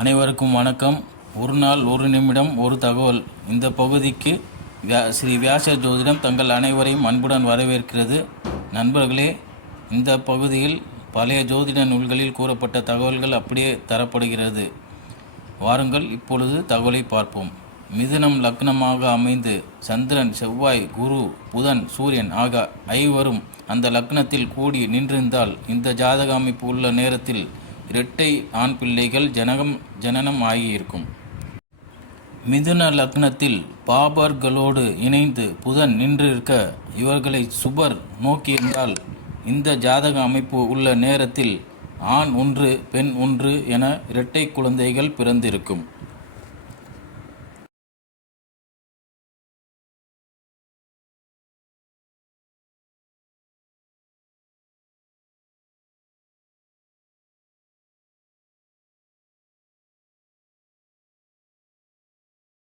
அனைவருக்கும் வணக்கம். ஒரு நாள் ஒரு நிமிடம் ஒரு தகவல். இந்த பகுதிக்கு ஸ்ரீ வியாச ஜோதிடம் தங்கள் அனைவரையும் அன்புடன் வரவேற்கிறது. நண்பர்களே, இந்த பகுதியில் பழைய ஜோதிட நூல்களில் கூறப்பட்ட தகவல்கள் அப்படியே தரப்படுகிறது. வாருங்கள், இப்பொழுது தகவலை பார்ப்போம். மிதுனம் லக்னமாக அமைந்து சந்திரன், செவ்வாய், குரு, புதன், சூரியன் ஆக ஐவரும் அந்த லக்னத்தில் கூடி நின்றிருந்தால் இந்த ஜாதக அமைப்பு உள்ள நேரத்தில் இரட்டை ஆண் பிள்ளைகள் ஜனனம் ஆகியிருக்கும். மிதுன லக்னத்தில் பாபர்களோடு இணைந்து புதன் நின்றிருக்க இவர்களை சுபர் நோக்கியிருந்தால் இந்த ஜாதக அமைப்பு உள்ள நேரத்தில் ஆண் ஒன்று பெண் ஒன்று என இரட்டை குழந்தைகள் பிறந்திருக்கும்.